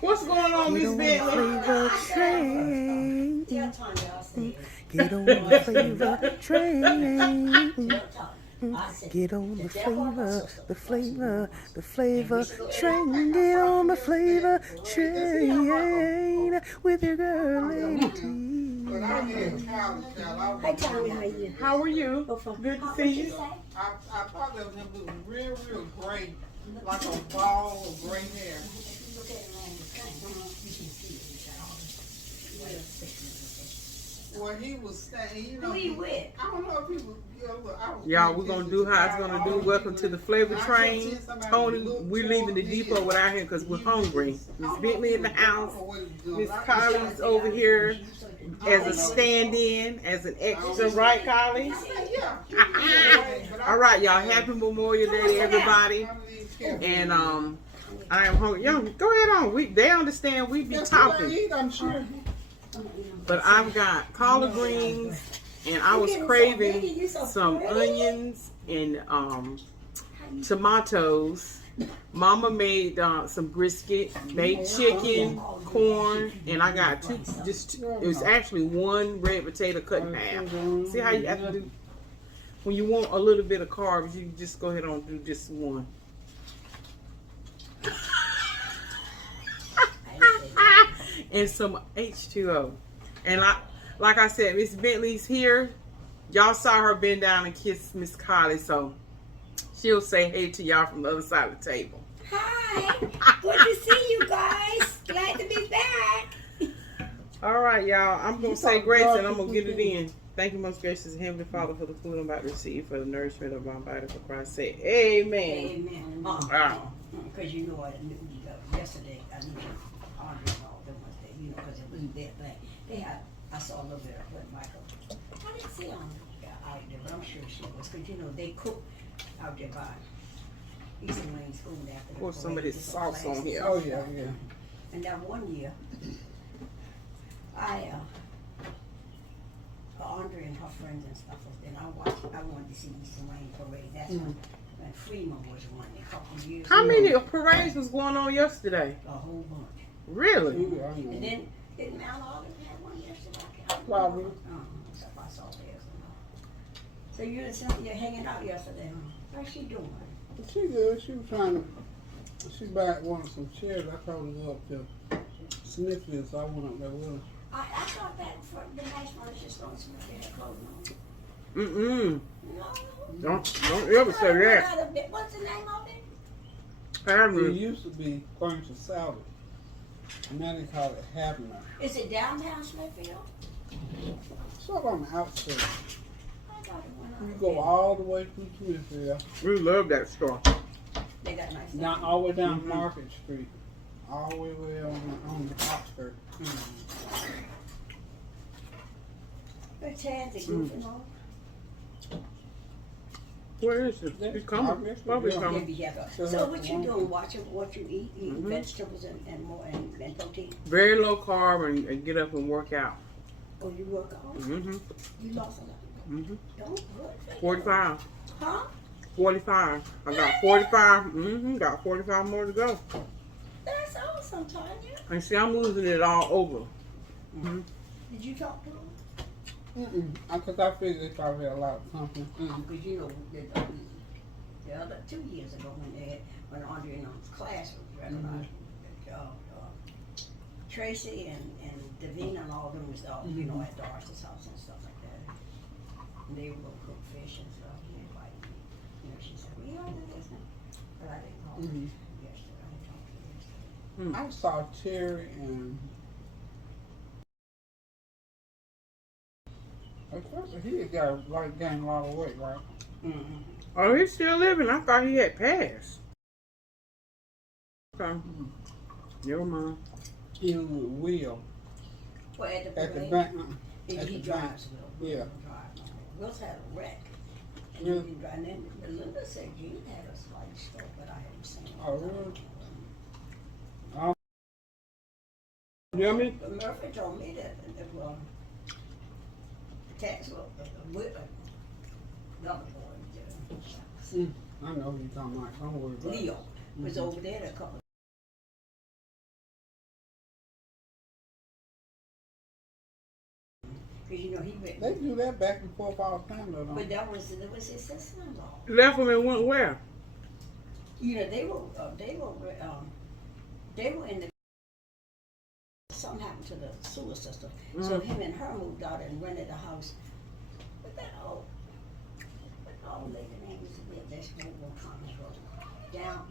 What's going on, Miss Bentley? TheFlavaTrain. Get on the flavor train. Get on the flavor train. Get on the flavor train with your girl Lady T. Hi, Tommy, how are you? How are you? Good to see you. I thought that was him looking real gray, like a ball of gray hair. Well, he was saying, you know. Who you with? I don't know if he was. Y'all, we're gonna do how it's gonna do. Welcome to the Flavor Train. Tony, we're leaving the depot without him because we're hungry. Miss Bentley in the house. Miss Collie's over here as a stand-in, as an extra, right, Collie? All right, y'all. Happy Memorial Day, everybody. And I am hungry. Yo, go ahead on. They understand we be talking. I'm sure. But I've got collard greens, and I was craving some onions and tomatoes. Mama made some brisket, baked chicken, corn, and I got two. It was actually one red potato cut in half. See how you have to do when you want a little bit of carbs. You just go ahead and do just one. And some H2O. And like I said, Miss Bentley's here. Y'all saw her bend down and kiss Miss Collie, so she'll say hey to y'all from the other side of the table. Hi, good to see you guys. Glad to be back. All right, y'all. I'm going to say grace and I'm going to get it in. Thank you, most gracious Heavenly Father, for the food I'm about to receive, for the nourishment of my body, for Christ's sake. Amen. Amen. Because you know, yesterday, I knew Andre and all them was there, you know, because it wasn't that bad. I saw a little bit of what Michael. I didn't see them out there, but I'm sure she was, because you know, they cook out there by Eastern Wayne School after. Of course, some of this sauce on here. Oh, yeah. And that one year, Andre and her friends and stuff was there, and I wanted to see Eastern Wayne Parade. That's when Freeman was running a couple of years. How many parades was going on yesterday? A whole bunch. Really? And then, didn't Mount Olive have one yesterday? Probably. So I saw theirs. So you're hanging out yesterday, huh? How's she doing? She good. She was trying to. She back wanted some chairs. I told her to go up to Smithfield, so I went up there with her. I thought that for the national was just on some of their clothes on. Mm-mm. No. Don't ever say that. What's the name of it? It Family. used to be Furniture Salvage. And now they call it Havner. Is it downtown Smithfield? It's up on the outskirts. I thought it went on. You go all the way through Smithfield. We love that store. They got nice Down all the way down Market Street. All the way on the outskirts. Her hands are goofing on. Where is it? It's coming. Probably coming. Maybe you have a- So what you doing? Watching what you eat? Eating vegetables and more and protein? Very low carb and get up and work out. Oh, you work out? Mm-hmm. You lost a lot. Mm-hmm. Don't good. 45. Huh? 45. I got 45. Mm-hmm. Got 45 more to go. That's awesome, Tanya. And see, I'm losing it all over. Mm-hmm. Did you talk to them? Because I figured they probably had a lot of company. Because you know, the other 2 years ago when Andre and his class was recognized, Tracy and Davina and all of them was all, you know, at Doris's house and stuff like that. And they were going to cook fish and stuff. He invited me. You know, she said, we all do this now. But I didn't call her yesterday. I didn't talk to her yesterday. I saw Terry and he had got gained a lot of weight, right? Oh, he's still living. I thought he had passed. Okay. Never mind. He was with Will. Well, At the bank. He drives Will. Yeah. Will's had a wreck. And Yeah. he didn't drive. And then Belinda said Gene had a slight stroke, but I haven't seen it. Oh, really? You know what I mean? But Murphy told me that the tax law, another boy, I know who you're talking about. Don't worry about it. Leo, was over there a couple Cause you know he went. They do that back and forth all the time, though. Don't But they? that was his sister-in-law. Left him and went where? You know they were in the. Something happened to the sewer system, so him and her moved out and rented a house. What that old lady name used to live? That's one Commons Road.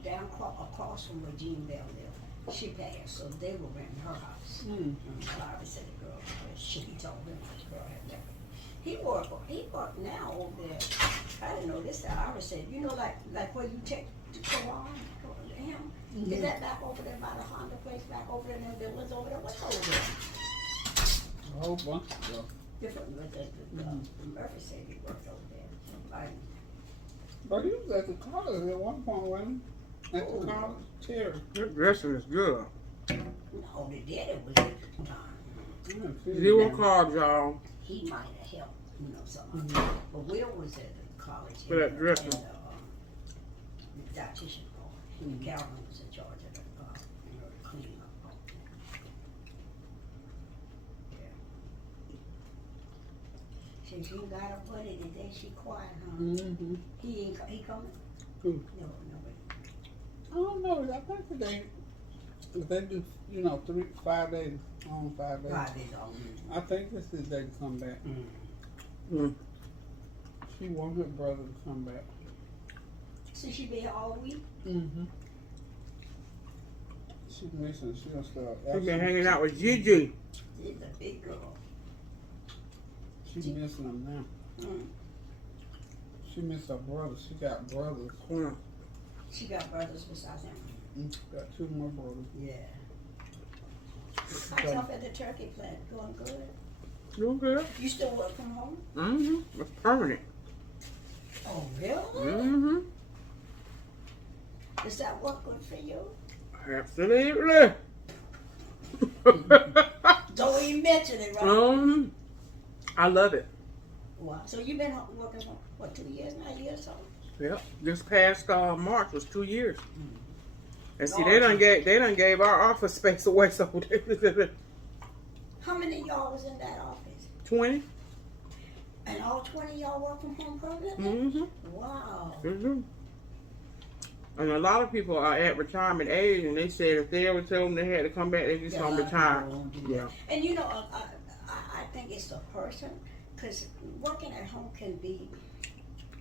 Down across from where Jean Bell lived. She passed, so they were renting her house. Bobby said the girl, he told him the girl had left. He worked now over there. I didn't know this. Iris said, you know, like where you take the Quran, him. Is that back over there by the Honda place? Back over there in the buildings over there? What's over there? A whole bunch of stuff. Different, but the Murphy said he worked over there. Like, But he was at the college at one point, wasn't he? At the college? Terry. That dressing is good. no, the daddy was at the time. Zero carbs, y'all. He might have helped, you know, something. But Will was at the college. For that dressing. And the dietitian part. And Calvin was in charge of the cleaning up part. Yeah. Since you got a buddy today, she quiet, huh? Mm-hmm. He coming? Who? No, nobody. I don't know. I think they do, you know, 5 days on, 5 days. 5 days on. I think this is day to come back. Mm. She wants her brother to come back. So she be here all week? Mm-hmm. She's missing. She gonna start. We've been hanging out with Gigi. She's a big girl. She's missing them now. Mm. She missed her brother. She got brothers. Mm. She got brothers besides him. Got 2 more brothers. Yeah. How's off at the turkey plant? Going good? Doing good. You still work from home? Mm-hmm. It's permanent. Oh, really? Mm-hmm. Does that work good for you? Absolutely. Don't even mention it, right? I love it. Wow. So you've been working for, what, 2 years now? A year or so? Yep. This past March was 2 years. And see, Oh, they done gave our office space away, so How many of y'all was in that office? 20. And all 20 of y'all work from home permanently? Mm-hmm. Wow. Mm-hmm. And a lot of people are at retirement age, and they said if they ever told them they had to come back, they just Yeah, a gonna lot of retire. people won't do that. Yeah. And you know, I think it's the person, because working at home can be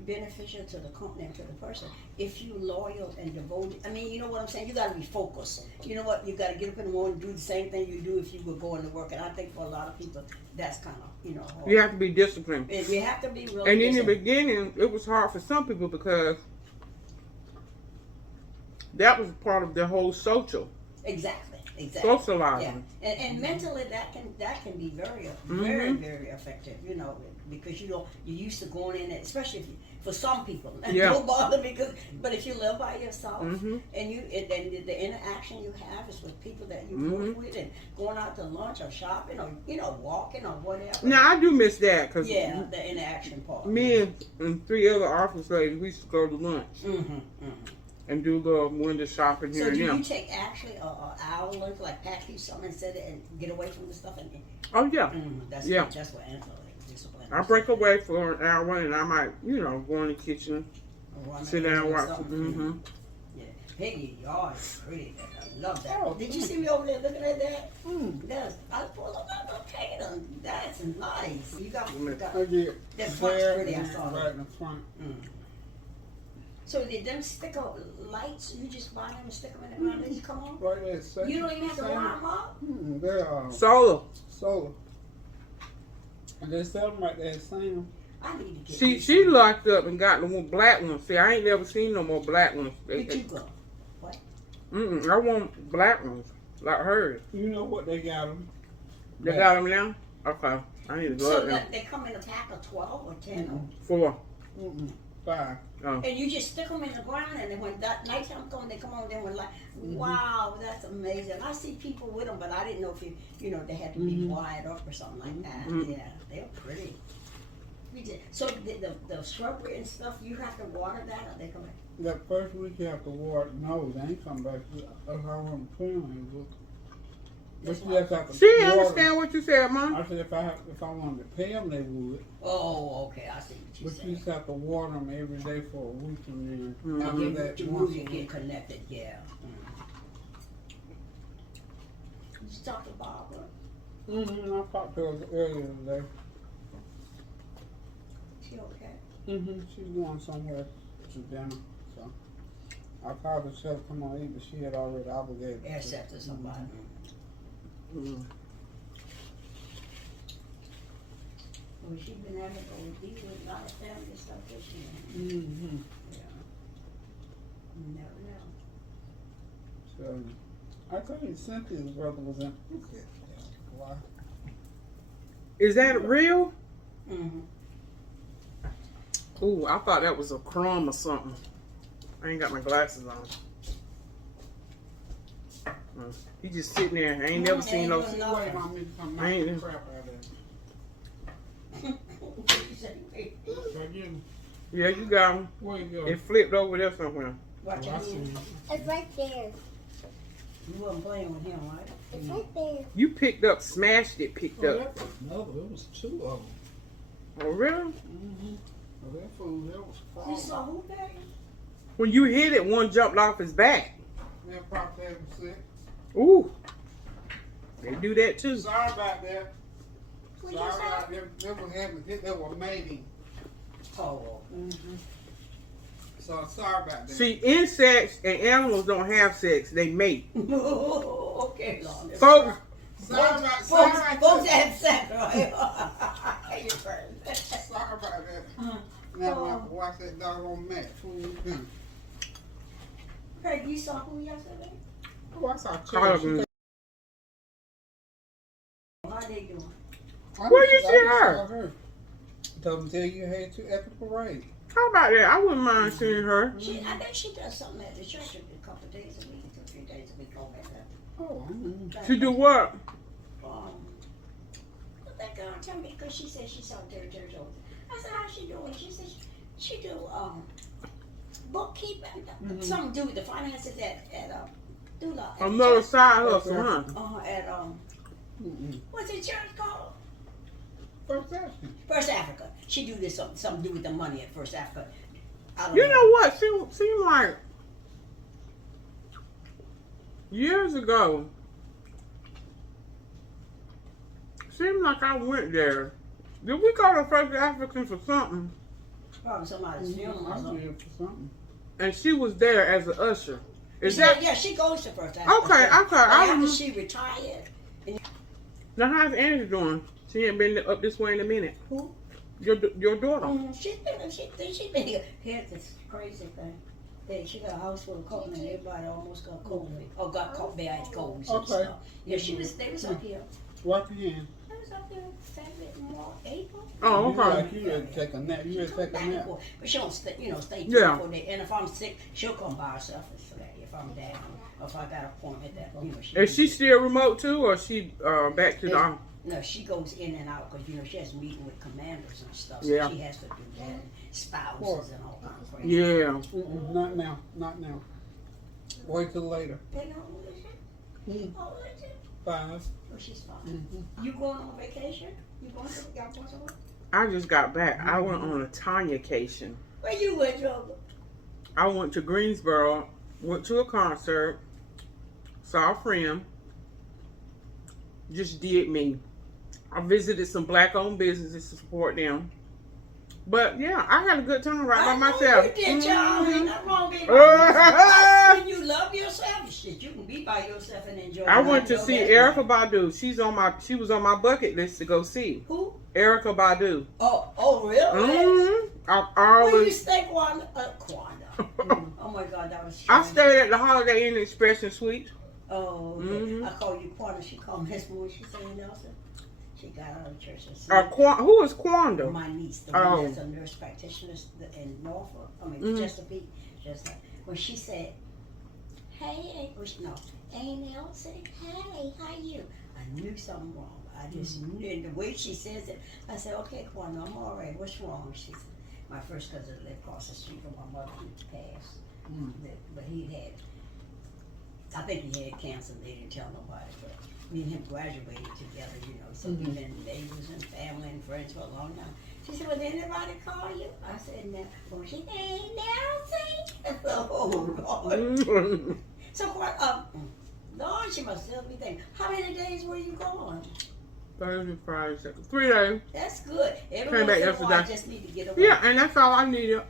beneficial to the company and to the person if you loyal and devoted. I mean, you know what I'm saying? You got to be focused. You know what? You got to get up in the morning and do the same thing you do if you were going to work. And I think for a lot of people, that's kind of, you know, hard. You have to be disciplined. And you have to be really And in the disciplined. beginning, it was hard for some people because that was part of their whole social. Exactly. Socializing. Yeah, and mentally that can be very effective. You know, because you're used to going in, especially if for some people. Yeah. Don't bother me, but if you live by yourself Mhm. and the interaction you have is with people that you work with, and going out to lunch or shopping or walking or whatever. Now I do miss that because the interaction part. me and 3 other office ladies, we used to go to lunch and do the window shopping here So and do there. you take actually an hour lunch, like pack you something and set it and get away from the stuff and Oh yeah. that's Yeah. that's what Angela is. Discipline. I break away for an hour and I might, go in the kitchen, sit down, watch. Mm-hmm. Yeah. Peggy, y'all is pretty. I love that. Oh, Did you see me over there looking at that? I pulled up okay. That's nice. You got. I get That front's there pretty, I and saw right that. in the front. So did them sticker lights? You just buy them and stick them in the ground and they come on? Right there. Same, You don't even have to same- wire them up? They're Solar. solar. And they sell them right there. Same. I need to get. She locked up and got the more black ones. See, I ain't never seen no more black ones. Where'd you go? What? I want black ones like hers. You know what they got them? They got them now? Okay. I need to go So up there. they come in a pack of 12 or 10 or 4. 5. and you just stick them in the ground, and then when that nighttime comes, they come on. Then when wow, that's amazing. I see people with them, but I didn't know if they had to be wired up or something like that. Yeah, they're pretty. So the shrubbery and stuff, you have to water that, or they come back? That first week you have to water. No, they ain't come back. That's how I'm feeling. But you just have to She water. understand what you said, Mom. I said if I wanted to pay them, they would. Oh, okay, I see what you're But you saying. just have to water them every day for a week, and then after Get that, to once move a and get week. connected, yeah. You talked to Barbara? I talked to her earlier today. She okay? She's going somewhere to dinner, so I called her to tell her come on eat, but she had already obligated. Accept to somebody. Mm. Well, she's been having to deal with a lot of family stuff this year. Yeah. You never know. So I think Cynthia's brother was in Phuket. Why? Is that real? Mm-hmm. Ooh, I thought that was a crumb or something. I ain't got my glasses on. He just sitting there. I ain't never seen no. Wait, Mom, me to come knock I ain't- the crap out of it. But you, Yeah, you got him. where you go? It flipped over there somewhere. Watch Oh, I out. see. It's right there. You wasn't playing with him, right? It's right there. You picked up, smashed it, picked Oh, up. that was another. It was two of them. Oh, really? Oh, that fool, that was You falling. saw who, Daddy? When you hit it, one jumped off his back. They're probably having sex. Ooh. They do that too. Sorry about that. What Sorry you say? about that. They were having, they were mating. Oh. So sorry about that. See, insects and animals don't have sex, they mate. Okay, Lord. Folks, Sorry about Folks that. had sex, right? You first. Sorry about that. Now I have to watch that doggone match. Craig, you saw who yesterday? Oh, I saw Carlton. How they doing? Where you see her? Told me tell you had to at the parade. How about that? I wouldn't mind seeing her. I think she does something at the church a couple of days a week, 2 or 3 days a week over there. Oh, She do what? That girl told me because she said she saw Terry over. I said, how's she doing? She said she do bookkeeping, something to do with the finances at Dula. Another side hustle, huh? At what's the church called? First African. First Africa. She do this something to do with the money at First Africa. I don't You know what? Seemed like years ago. Seemed like I went there. Did we go to First African for something? Probably somebody's funeral or I something. did for something. And she was there as an usher. Is that Yeah, she goes to First Africa. okay? But I after was. she retired. Now how's Angie doing? She ain't been up this way in a minute. Who? Your daughter. She's been here. Here's this crazy thing. She got a house full of COVID and everybody almost got COVID. Or got caught bad colds and Okay. stuff. Yeah, they was up here. What again? They was up here February, March, April. Oh, You okay. like you ready to take a nap. You ready to take a Back and nap? forth. But she don't stay, stay Yeah. for that. And if I'm sick, she'll come by herself and say, if I'm down, or if I got an appointment that, Is she still remote too, or she back to the? No, she goes in and out because she has meeting with commanders and stuff. So Yeah. she has to do that. And spouses and all kinds of crazy. Yeah. Not now. Not now. Wait till later. They know who is it? Oh, is it? 5. Oh, she's fine. You going on vacation? Y'all going somewhere? I just got back. I went on a Tanya-cation. Where you went, Joe? I went to Greensboro, went to a concert, saw a friend, just did me. I visited some black-owned businesses to support them. But yeah, I had a good time right by myself. You did, y'all. Ain't nothing wrong with when you love yourself, shit, you can be by yourself and enjoy. I went to know see that's Erykah right. Badu. She was on my bucket list to go see. Who? Erykah Badu. Oh, really? I Where you always. stay, Quanda? Oh my God, that was I strange. stayed at the Holiday Inn Expression Suite. Oh, okay. Mhm. I called you Quanda. She called me this morning. She said, Nelson. She got out of church and said, Who is Quanda? my niece, the Oh. one that's a nurse practitioner in Norfolk, Chesapeake, just like, when she said, hey, Aunt Elsie, hey, how you? I knew something wrong. I just knew, and the way she says it, I said, okay, Quanda, I'm all right. What's wrong? She said, my first cousin lived across the street from my mother who passed, but he had, I think he had cancer. They didn't tell nobody, but me and him graduated together, you know, so we've been neighbors and family and friends for a long time. She said, "Well, anybody call you?" I said, "No." Well, she ain't Nancy. Oh, Lord. So, Lord, she must still be thinking, how many days were you gone? Thursday, Friday, Saturday. 3 days. That's good. Every Came once back in a while, I yesterday. just need to get away. Yeah, and that's all I needed.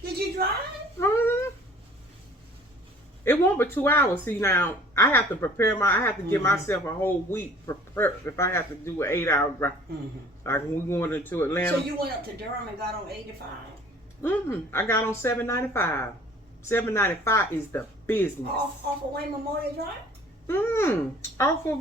Did you drive? It won't be 2 hours. See, now I have to I have to give myself a whole week for prep if I have to do an 8-hour drive. Like when we going into Atlanta. So you went up to Durham and got on 85? I got on 795. 795 is the business. Off of Wayne Memorial Drive? Off of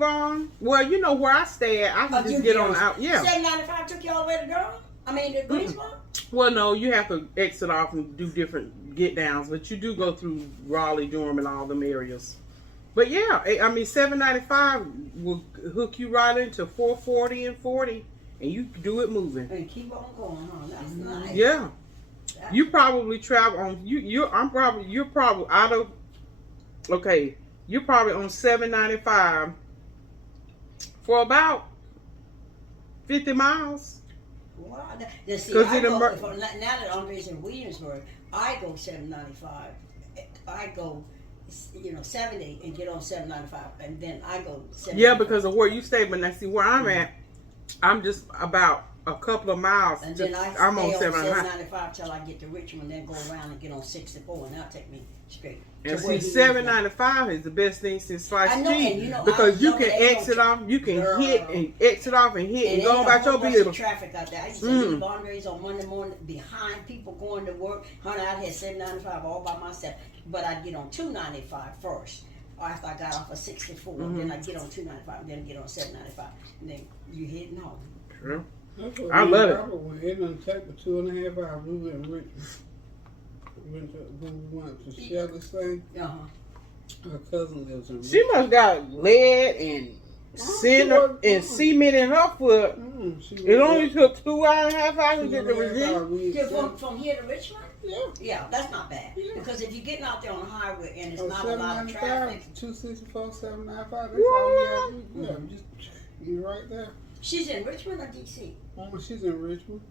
well, you know where I stay at. I can just get on out. Yeah. 795 took you all the way to Durham? I mean, to Greensboro? Well, no, you have to exit off and do different get downs, but you do go through Raleigh, Durham, and all them areas. But yeah, I mean, 795 will hook you right into 440 and 40, and you do it moving. And keep on going, huh? That's nice. Yeah. You probably travel on you're probably out of you're probably on 795 for about 50 miles. Wow. Now, see, now that Andre's in Williamsburg, I go 795. I go, 70 and get on 795, and then I go 795. Yeah, because of where you stay. But now see where I'm at, I'm just about a couple of miles. And then I'm on on 795 till I get to Richmond, then go around and get on 64, and that'll take me straight. And see, 795 is the best thing since sliced cheese and because you can exit off, you can hit and exit off and hit and go about your business. Traffic out there. I used to leave Andre's on Monday morning behind people going to work. Honey, I had 795 all by myself, but I'd get on 295 first. Or after I got off of 64, then I get on 295, and then get on 795, and then you heading home. True. I love it. It doesn't take but 2.5 hours. We went in Richmond. We went to Shelly's thing. Her cousin lives in Richmond. She must got lead and cement in her foot. It only took 2.5 hours to get the result. From here to Richmond? Yeah. Yeah, that's not bad. Yeah. Because if you're getting out there on the highway and it's Oh, not a lot of traffic. 264, 795. That's all you got to do. Yeah, just you're right there. She's in Richmond or DC? She's in Richmond.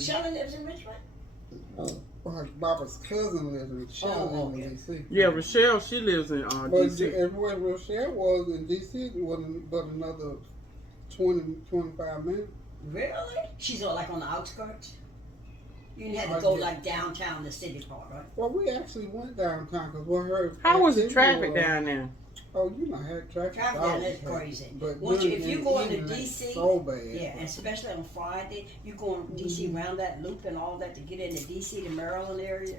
Shelley lives in Richmond? Barbara's cousin lives in Shelley in DC. Yeah, Rochelle, she lives in DC. Everywhere Rochelle was in DC, it wasn't but another 20-25 minutes. Really? She's like on the outskirts? You didn't have to go like downtown, the city part, right? Well, we actually went downtown because How was the traffic down there? Oh, you know, had traffic. Traffic down there is crazy. But if you go into DC, so bad. yeah, and especially on Friday, you go in DC around that loop and all that to get into DC, the Maryland area.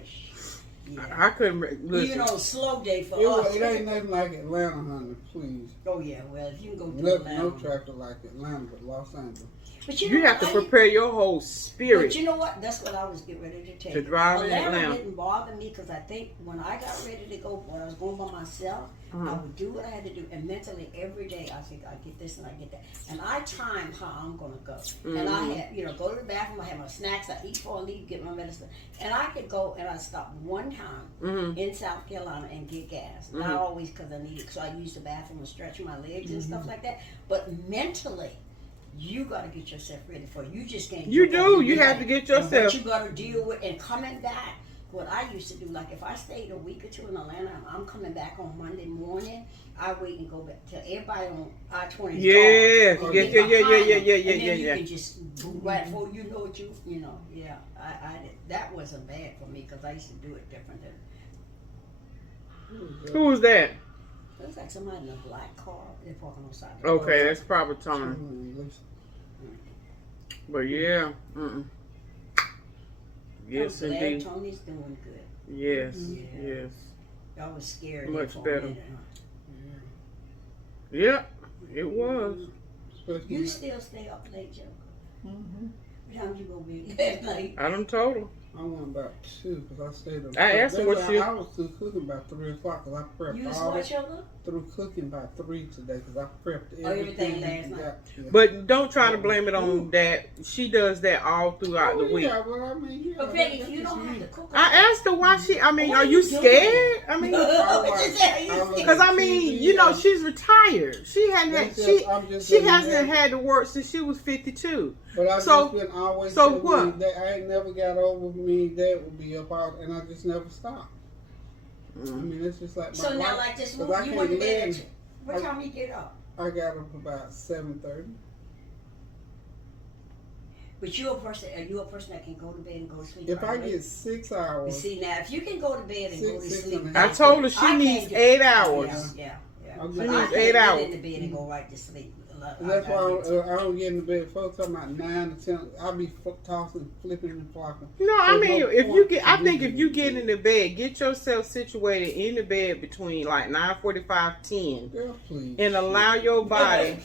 Yeah. I couldn't listen. Even on a slow day for us. It ain't nothing like Atlanta, honey. Please. Oh yeah, well if you can go to Atlanta. No traffic like Atlanta, but Los Angeles. But you have to prepare your whole spirit. But you know what? That's what I was getting ready to tell you. To drive in Atlanta. Atlanta didn't bother me because I think when I got ready to go, when I was going by myself, I would do what I had to do. And mentally, every day, I think I get this and I get that. And I timed how I'm going to go. And I had, go to the bathroom, I had my snacks, I eat before I leave, get my medicine. And I could go and I stopped one time in South Carolina and get gas. Not always because I needed it, so I used the bathroom and stretch my legs and stuff like that. But mentally, you got to get yourself ready for it. You just can't. You do. You have to get yourself. And what you got to deal with and coming back. What I used to do, like if I stayed a week or two in Atlanta, I'm coming back on Monday morning. I wait and go back till everybody on I-20 is Yes. gone. Yeah. And then you can just right before you know it, yeah. That wasn't bad for me because I used to do it different. Who was that? It was like somebody in a black car. They're parking on the side. Okay, that's probably Tom. But yeah, yes, I'm glad indeed. Tony's doing good. Yes, yes. Y'all was scared. Much for a better. minute, huh? Yep, it was. You still stay up late, Joe? What time you go to bed last night? I done told her. I went about 2 because I stayed up. I asked her what she. I was through cooking by 3 o'clock because I prepped You was all what, that. Sheldon? Through cooking by 3 today because I prepped everything everything last night. Yeah. But don't try to blame it on that. She does that all throughout the week. Yeah, but I mean, yeah. But Peggy, if you don't have to cook, I asked her why she. I mean, What are are you you doing? scared? I mean, Because because I mean, you know, she's retired. She hadn't had, she hasn't had to work since she was 52. But I've So- just been always so telling what? me that I ain't never got over me. That would be up out, and I just never stopped. I mean, it's just like my So now, life. like this 'Cause morning, I you can't went to bed. live. What time you get up? I got up about 7:30. But you're a person that can go to bed and go to sleep. If I early? get 6 You hours, see now, if you can go to bed and go to Six sleep, and a half. I told her she I needs can't 8 do- hours. Yeah. I'm She just, needs I 8 can't hours. get in the bed and go right to sleep. that's why I don't get in the bed. Folks talking about 9 to 10. I'll be tossing, flipping, and flopping. No, I There's mean, no if you point get, to I think being if you in get bed. in the bed, get yourself situated in the bed between like 9:45, 10, Girl, please. and allow your body.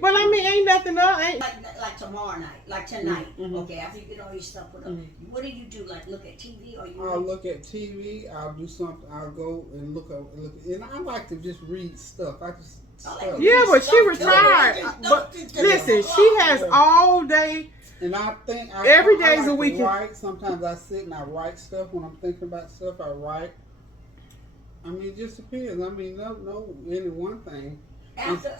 But I mean, ain't nothing else. Ain't, like tomorrow night, like tonight. Mhm. Okay, after you get all your stuff put up, what do you do? Like look at TV or you? I'll look at TV. I'll do something. I'll go and look. And I like to just read stuff. I just. I like stuff. to yeah, but she Don't- retired. don't- But don't- listen, she has all day. And I think Every I day's like a to weekend. Write. Sometimes I sit and I write stuff when I'm thinking about stuff. I write. I mean, it just depends. I mean, no, any one thing. After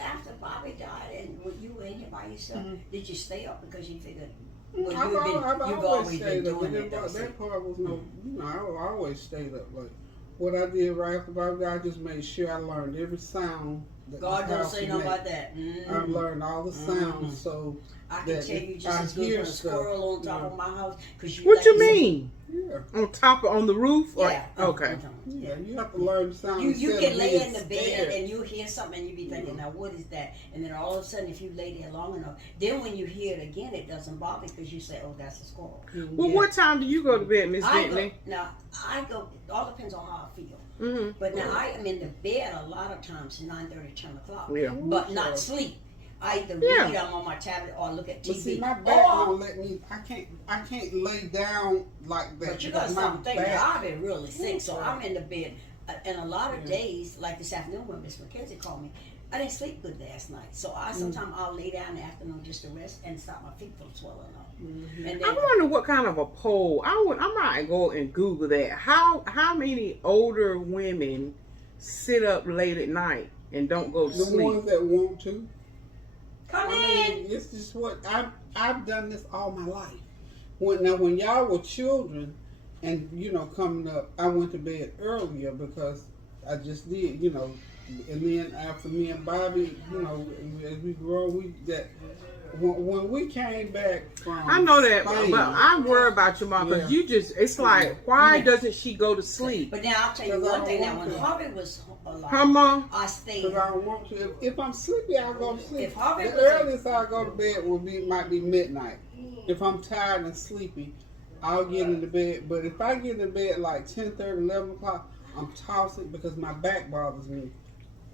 Bobby died and when you were in here by yourself, did you stay up because you figured? Well, I've always stayed up. doing it. That part was no. I always stayed up. Like what I did right after Bobby died, I just made sure I learned every sound. That God the don't house say nothing made. about that. I've learned all the sounds, so I can that tell you if just I as good hear as a stuff, squirrel on top yeah. of my house. Cause you What like you to say- mean? yeah. On top of on the roof? Or, Yeah. Okay. Yeah, you have to learn the sound. You instead can of lay being in the bed scared. and you hear something and you be thinking, now what is that? And then all of a sudden, if you lay there long enough, then when you hear it again, it doesn't bother because you say, oh, that's a squirrel. Well, what time do you go to bed, Miss I go, Bentley? now, it all depends on how I feel. Mm-hmm. But now I am in the bed a lot of times, 9:30, 10 o'clock. Yeah. But not sleep. I either Yeah. read, I'm on my tablet, or look at TV. But see, my back Or- won't let me. I can't lay down like that. But you got because my something. back- I've been really sick, so I'm in the bed. And a lot of days, like this afternoon when Miss McKenzie called me, I didn't sleep good last night. So sometimes I'll lay down in the afternoon just to rest and stop my feet from swelling up. And I then wonder what kind of a poll. I might go and Google that. How many older women sit up late at night and don't go to The sleep? ones that want to. come I in. mean, it's just what I've done this all my life. When y'all were children, and coming up, I went to bed earlier because I just did, And then after me and Bobby, as we grow, when we came back from I know that, Spain, but I worry about your mom because it's like, why doesn't she go to sleep? But now I'll tell you Because I one thing. Now don't when want to. Harvey was alive, Her mom? I stayed. because I don't want to. If I'm sleepy, I'll go to sleep. If Harvey The was earliest I'll go to bed might be midnight. If I'm tired and sleepy, I'll get into bed. But if I get in bed like 10:30, 11 o'clock, I'm tossing because my back bothers me.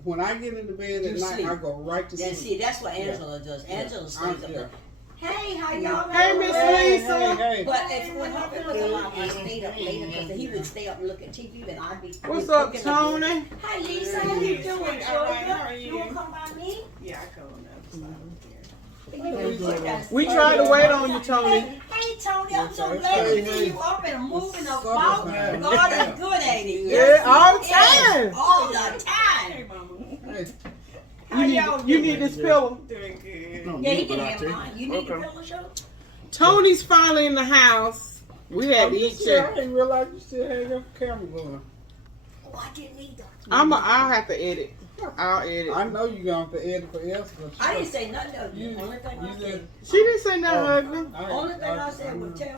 When I get into bed at You night, sleep. I go right to Then sleep. see, that's what Angela does. Angela stays up Yeah. there. Hey, how y'all Hey, doing? Miss Hey, Lisa. hey. But when Harvey was alive, I stayed up later because he would stay up and look at TV, and I'd be. What's be up, cooking Tony? Hi, Lisa. How you doing, All right, Georgia? how are You you? wanna come by me? Yeah, I go on the other side We tried to wait on you, Tony. Hey, Tony, I'm so Hey, glad to hey. see you up and moving What's about. up, man? God is good, ain't he? Yeah, all the Yes, time. all the Hey, time. mama. Hey, How y'all You doing? need this pillow. Doing good. Yeah, he can have mine. You need Okay. the pillow show? Tony's finally in the house. We had to eat I chicken. didn't realize you still had your camera going. Oh, I didn't either. I'll have to edit. I'll edit. I know you're going to have to edit for Elsa. But I didn't say nothing else. You- The only thing I you said, She didn't say nothing ugly. only thing I said was tell,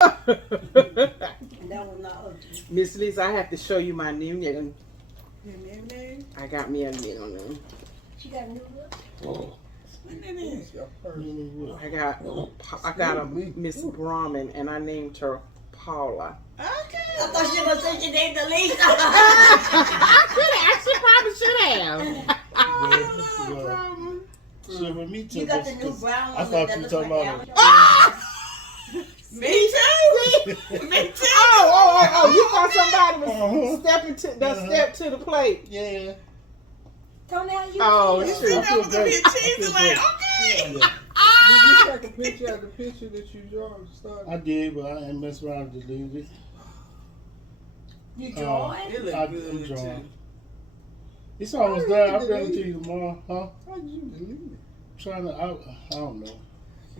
and that was not ugly. Miss Lisa, I have to show you my new knitting. Your name? I got me a knitting. She got a new look. What that is? Your purse. I got a Miss Brahmin and I named her Paula. I Okay. thought she was gonna say she named the Lisa. I should have. She probably should have. Shit with me too. You got the new because brown I one thought that you looks talking like about Allen. Me too. Me too. Oh! You thought somebody was stepping to the step to the plate. Yeah. Tony, how you Oh, feel? it's You true. know was a bit cheesy, like, okay. Did you take a picture of the picture that you draw and stuff? I did, but I ain't mess around and deleted it. You drawing? It look I'm good drawing. too. It's almost done. I'll bring it to you tomorrow, huh? How did you delete it? Trying to, I don't know.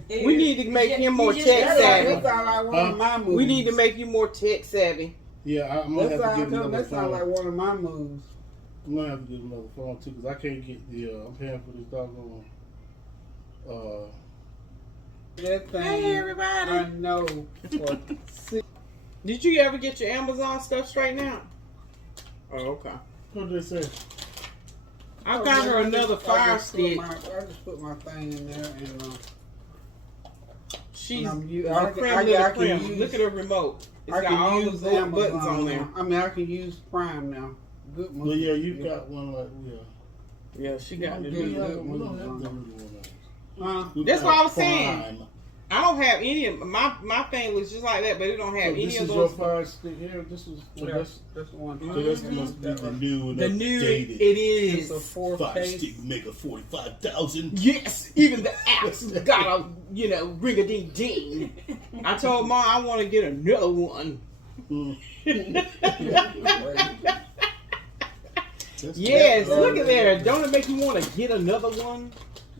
We need to make him more You tech just- savvy. That sound like one of my moves. We need to make you more tech savvy. Yeah, I'm gonna That have to get sound, another that sound phone. like one of my moves. I'm gonna have to get another phone too, because I can't get the. I'm paying for this doggone. That thing. Hey, everybody. I know. For Did you ever get your Amazon stuff straightened out? Oh, okay. What did they say? I got her another fire stick. I just put my thing in there and She's I'm a I creme can de la creme. use- Look at her remote. It's I got can all use the Amazon buttons on there. now. I mean, I can use Prime now. Good move. Well, yeah, you got one like Yeah, she got the We new. don't have the little one. Huh? We That's got what I was saying. Prime. I don't have any of my thing was just like that, but it don't have So any this of is your those. fire stick here. This is That's the one. so this must be the new and The new it updated. is. It's a 4 Fire case. stick mega 45,000. Yes, even the apps got a ring a ding ding. I told Mom I want to get another one. Mm. That's Yes, bad. look at there. Don't it make you want to get another one?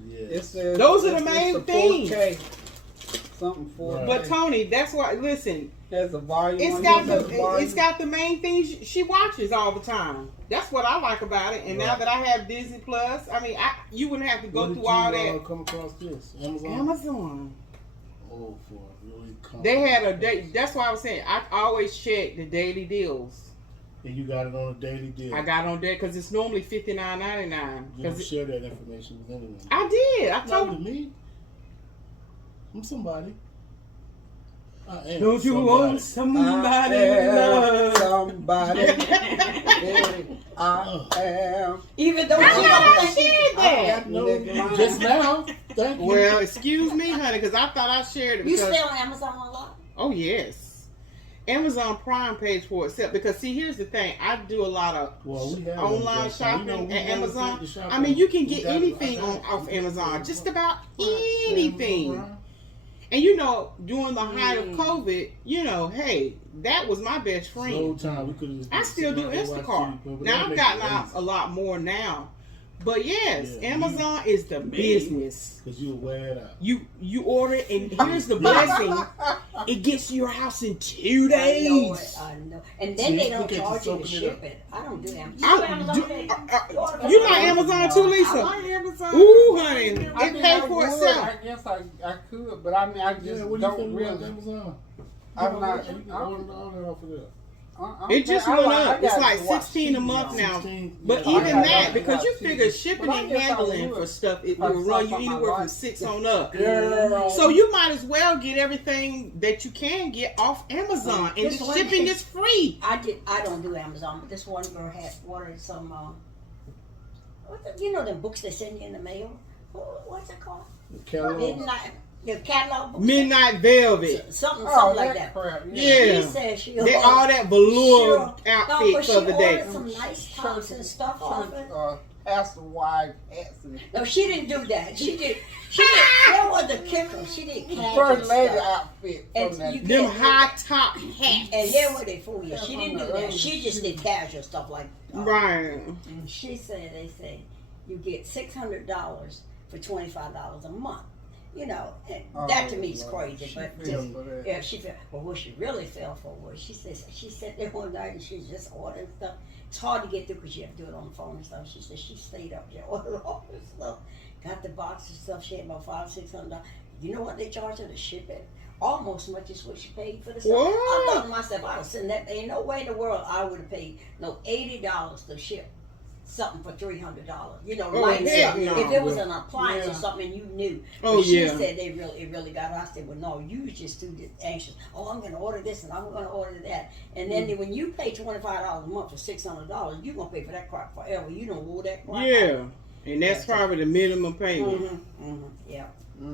Yeah. It says Those are the it's main a things. 4K. Something 4K. Right. But Tony, that's why. Listen, There's a volume. it's on got here, there's a volume. it's got the main things she watches all the time. That's what I like about it. And now Right. that I have Disney Plus, I mean, you wouldn't have to go Where did through all you, that. come across this? Amazon. Amazon. Oh, for a really They had a day. That's why I was saying I always check the daily deals. And you got it on a daily deal. I got on there because it's normally $59.99. You don't Because share that information with anyone. I did. I Not told. with me. I'm somebody. I am Don't you somebody. want somebody I to am love? somebody. Yeah, I am. Even though I you know don't I think shared that. No, just now. Thank you. Well, excuse me, honey, because I thought I shared it. you Because, stay on Amazon a lot. oh yes, Amazon Prime pays for itself. Because see, here's the thing: I do a lot of Well, we have online Amazon, so shopping we at never Amazon. take the shopping. I mean, you can We get got it. anything I got on it. off Amazon, just about Amazon anything. Prime. And during the height of COVID, hey, that was my best The friend. whole time we could have. I still do Instacart. Now I've gotten out a lot more now. But yes, Yeah, Amazon is the business. Because you wear it out. You order it, and here's the blessing. It gets to your house in 2 days. I know it. I know. And then See, they don't look at you charge you to soaking it ship up. it. I don't do Amazon. I- You do Amazon? do- you like Amazon too, Lisa? I like Amazon. Ooh, honey, I it mean, pays I for would. itself. I guess I could, but I mean, I just Yeah, what do you don't think about really. Amazon? I'm not. You can order all that off of there. It just went up. It's like $16 a month now. 16, But yeah. even I got that, it. because you I got figure it. shipping But I and guess I handling would. for stuff, it If I will run you saw something anywhere I from liked. 6 on up. Girl. So you might as well get everything that you can get off Amazon, and This the one shipping thing- is free. I don't do Amazon, but this one girl had ordered some, them books they send you in the mail? What's it called? Catalog. Midnight, the catalog books. Midnight Velvet. Something Oh, like that. crap. Yeah. She said she They ordered- all that velour No, outfit but she for the day. ordered some nice tops and stuff off it. Pastor wide hats and No, she didn't do that. She did. That was the kicker. She did casual first lady stuff. outfit And from that. you- Them high top hats. And then when they fool you, Yeah, she from didn't the do that. early She just did casual stuff like. Right. And she said, they say, you get $600 for $25 a month. And that to me is crazy. She But fell just, for that. yeah, she fell. But what she really fell for was she sat there one night and she just ordered stuff. It's hard to get through because you have to do it on the phone and stuff. She said she stayed up there, ordered all this stuff, got the box and stuff. She had about $500-$600. You know what they charge her to ship it? Almost as much as what she paid for the stuff. What? I thought to myself, I'd have sent that. Ain't no way in the world I would have paid $80 to ship something for $300. Oh, Light heck stuff. no. If it was an appliance or Yeah. something you knew. Oh, But she yeah. said it really got her. I said, well, no, you was just too anxious. Oh, I'm going to order this and I'm going to order that. And then when you pay $25 a month for $600, you're going to pay for that crap forever. You don't owe that crap. Yeah. And that's probably the minimum payment. Yeah.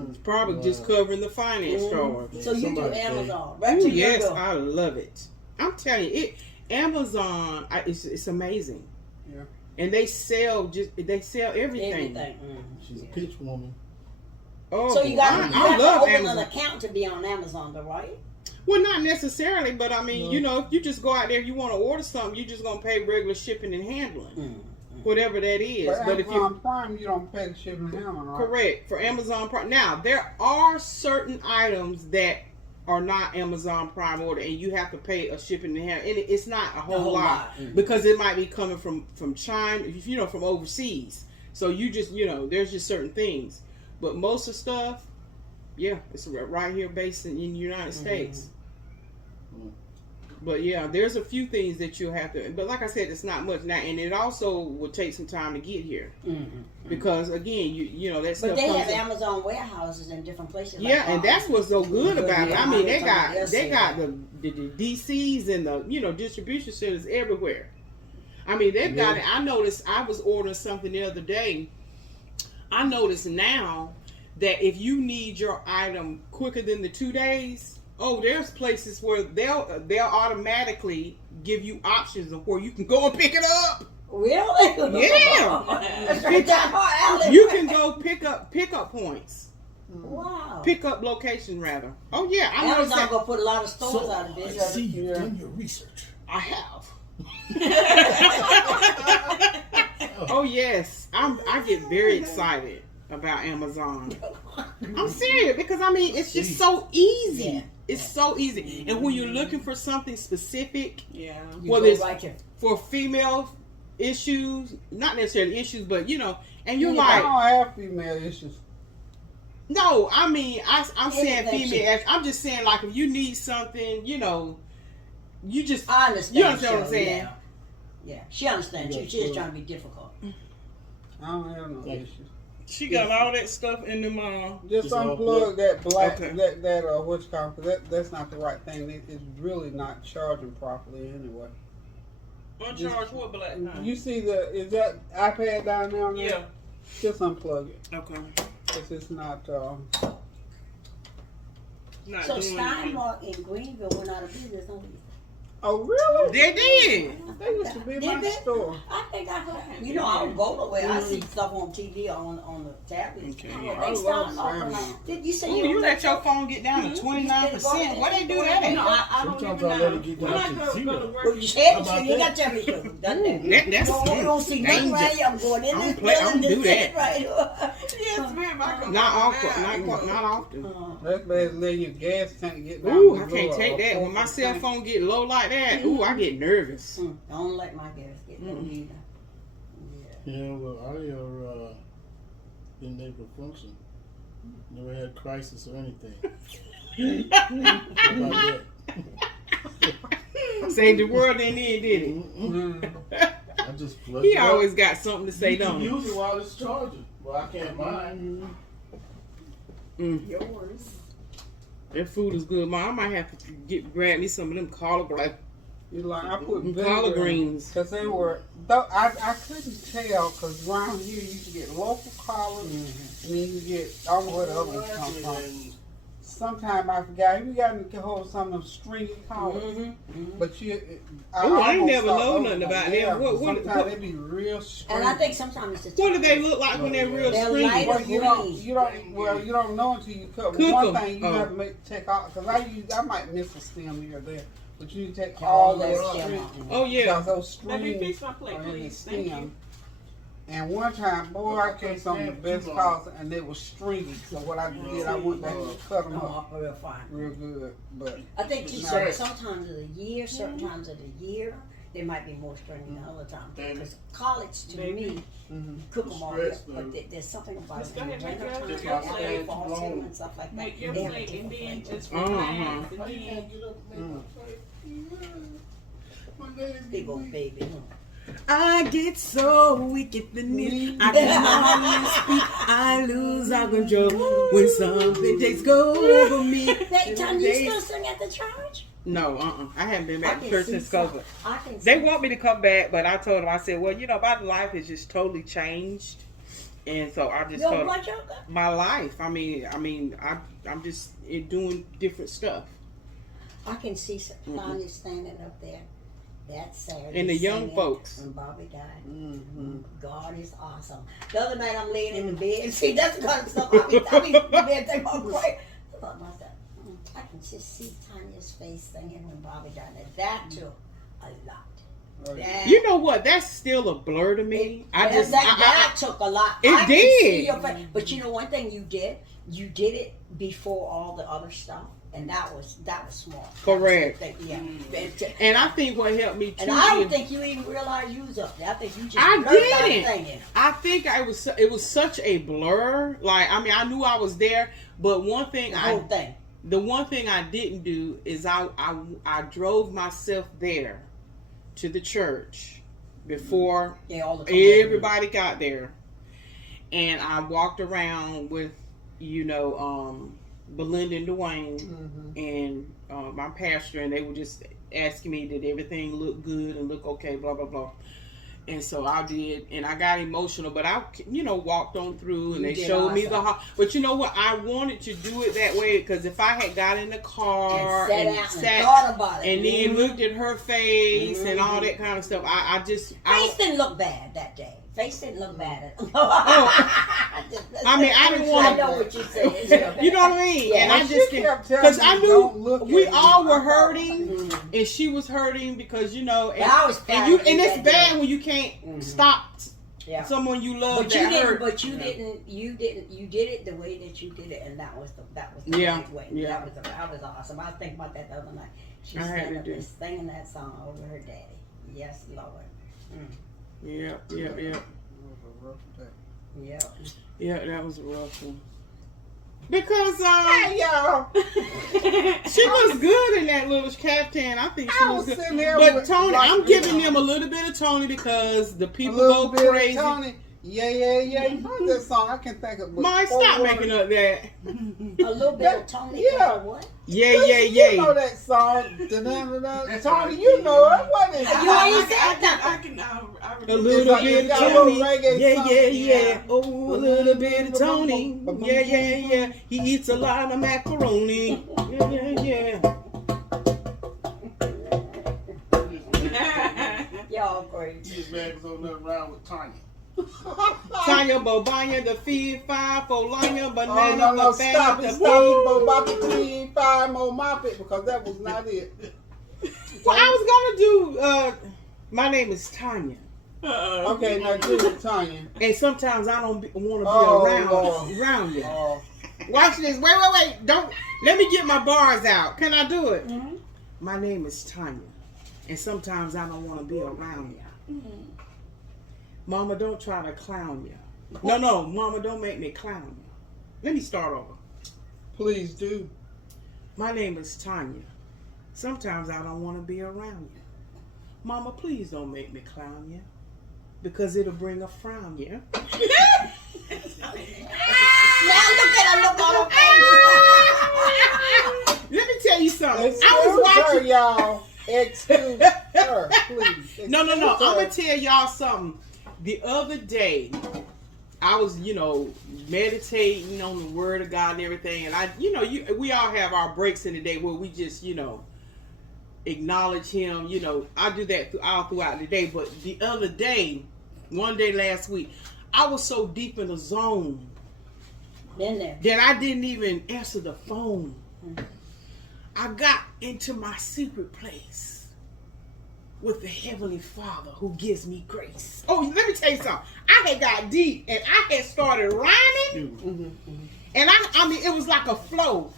It's probably just covering the finance charge. So you do Somebody say- Amazon, right? Ooh, to your yes, door. I love it. I'm telling you, Amazon, it's amazing. Yeah. And they sell everything. Everything. She's a pitch woman. Oh, So you got I you have to love open Amazon. an account to be on Amazon, though, right? Well, not necessarily, but I mean, you know, if you just go out there, you want to order something, you're just gonna pay regular shipping and handling, whatever that is. For But if you Amazon Prime, you don't pay the shipping and handling, right? correct for Amazon Prime, now there are certain items that are not Amazon Prime order, and you have to pay a shipping and handling. And it's not a whole lot because it might be coming from China, you know, from overseas. So you just, you know, there's just certain things, but most of the stuff, yeah, it's right here based in the United States. But yeah, there's a few things that you'll have to. But like I said, it's not much now, and it also will take some time to get here because again, you know that stuff. But they comes have in- Amazon warehouses in different places. Yeah, like and that's what's so good about it. I mean, they got the the DCs and the distribution centers everywhere. I mean, they've got it. I noticed. I was ordering something the other day. I noticed now that if you need your item quicker than the 2 days. Oh, there's places where they'll automatically give you options of where you can go and pick it up. Really? Yeah. Straight down our alley. You can go pick up points. Wow. Pick up location rather. Oh yeah, I noticed Amazon that. gonna put a lot of stores So out of I business. see you've done your research. I have. Oh yes, I get very excited about Amazon. I'm serious because I mean it's just so easy. Yeah. It's so easy, and when you're looking for something specific, Yeah. You whether go it's right to for female issues, not necessarily issues, but you know, and you're Yeah. I like, don't have female issues. no, I mean, I'm saying Anything female. I'm just saying like if you need something, you know, you just I understand. You understand what I'm Cheryl, saying? Yeah, she understands. Yeah, She's just sure. trying to be difficult. I don't have no Like- issues. She got all that stuff in them. Just Just all unplug that black, Okay. that what you call it, 'cause that's not the right thing. It's really not charging properly anyway. Uncharged what black? You see is that iPad down there? Yeah. Just unplug it. okay. Cause it's not, Not So doing Steinmark in Greenville went out of business. Don't we? oh really? They did. They used to be Did my they? store. I think I heard. You know, I don't go nowhere. I see stuff on TV on the tablet. Okay. Oh, I they love Steinmark. Steinmark. Did you say Ooh, you let your phone get down to 29%. Where they do that No, at? I don't Sometimes even I know. let it get When down I to go zero. to work, Well, you said How about you got that? to tell me so. Done that. That's You don't see nothing right here. I'm going in I this don't play- I building. don't do This is that. right here. yes, ma'am. I come Not out often. now. Not often. That's bad letting your gas tank get down. Ooh, to I can't zero take or that. When my 4%. cell phone get low like that, ooh, I get nervous. Don't let my gas get that either. Yeah, well, I been able to function. Never had crisis or anything. How about that? Saved the world in there, did he? Mm. I just plug He it up. always got something to say, You can don't he? use it while it's charging. Well, I can't mind. Yours. That food is good, Mom. I might have to grab me some of them collard You like I put collard greens. because they were. Though I couldn't tell because around here you can get local collards and then you get I don't know where the other ones come from. Sometime I forgot. You got to hold some of them stringy collards, but you. Ooh, I ain't almost never saw know those nothing ones. about them. Yeah, What- sometimes they be real stringy. And I think sometimes it's the What do they look like when they're real They're stringy? lighter. Well, you don't know until you cut. But Cook one 'em. thing you Oh. have to take off because I might miss a stem here or there, but you take all all that those stem strings. off. Oh yeah. Because those Let me strings fix my plate, are in the please. Thank you. stem. And one time, boy, I cut some of the best calls and they were stringy. So what I did, I went back and cut them up real fine. real good. But I think too, Right. sometimes of the year, certain times of the year, they might be more stringy than other times. Because college, to me, cook them all year, but there's something about Just it in go the ahead and winter make time, your they plate. fall cinnamon and stuff like that. Make your They have a plate and different then flavor. just Uh-huh. relax and Why you then can't get up and make my plate? My legs Big old baby. I get so weak at the knees. I can hardly speak. I lose all control when something takes go over me. Hey, Tom, you still sing at the church? No, I haven't been back I to can church see since some. COVID. I can They see. want me to come back, but I told them, I said, well, you know, my life has just totally changed And so I just Your felt blood sugar? my life. I'm just doing different stuff. I can see Tanya standing up there that Saturday. And the young singing folks. When Bobby died. Mm-hmm. God is awesome. The other night I'm laying in the bed. See, that's the kind of stuff I be in the bed thinking about prayer. I thought to myself, I can just see Tanya's face singing when Bobby died. And that took a lot. That, You know what? That's still a blur to me. That took a lot. It I can did. see your face. But you know one thing you did it before all the other stuff. And that was smart. Correct. Yeah. And I think what helped me too. And I don't think you even realized you was up there. I think you just didn't. I think it was such a blur. Like, I mean, I knew I was there, but the one thing I didn't do is I drove myself there to the church before everybody got there, and I walked around with Belinda and Dwayne and my pastor, and they were just asking me did everything look good and look okay, blah blah blah. And so I did, and I got emotional, but I walked on through, and they showed me the heart. But you know what? I wanted to do it that way because if I had got in the car and thought about it, and then looked at her face and all that kind of stuff, face didn't look bad that day. Face didn't look bad. I mean, I didn't want to. I know what you said. You know what I mean? Yeah. And I just because I knew we all were hurting, and she was hurting because and it's bad when you can't stop someone you love. But you did it the way that you did it, and that was the right way. Yeah. That was awesome. I was thinking about that the other night. She standing up there singing that song over her daddy. Yes, Lord. Yeah. Yeah, that was a rough one. Because hey y'all, she was good in that little caftan. I think she was good. But Tony, I'm giving them a little bit of Tony because the people go crazy. Tony. Yeah. What's that song? I can't think of it. Mike, stop making up that. A little bit of Tony. Yeah. What? Yeah. You know that song. Tony, you know it. What is it? You ain't said nothing. A little bit of Tony. Reggae Yeah. Oh, a little bit of Tony. Yeah. He eats a lot of macaroni. Yeah. Y'all crazy. These bags on that round with Tanya. Tanya Bobanya, the feed 5 for Lanya, banana, no, stop it, Bop it, 5 more mop it, because that was not it. Well, I was gonna do, my name is Tanya. Okay, now do it, Tanya. And sometimes I don't want to be around you. Watch this. Wait. Don't, let me get my bars out. Can I do it? Mm-hmm. My name is Tanya. And sometimes I don't want to be around you. Mm-hmm. Mama, don't try to clown you. No, Mama, don't make me clown you. Let me start over. Please do. My name is Tanya. Sometimes I don't want to be around you. Mama, please don't make me clown you. Because it'll bring a frown, yeah? Now look at her look on her face. Let me tell you something. Excuse I was watching. her, y'all. Excuse her, please. No. Excuse I'm her. going to tell y'all something. The other day, I was, meditating on the word of God and everything. And we all have our breaks in the day where we just, acknowledge him. I do that all throughout the day. But the other day, one day last week, I was so deep in the zone Been there. that I didn't even answer the phone. I got into my secret place with the Heavenly Father who gives me grace. Oh, let me tell you something. I had got deep and I had started rhyming. And I mean, it was like a flow.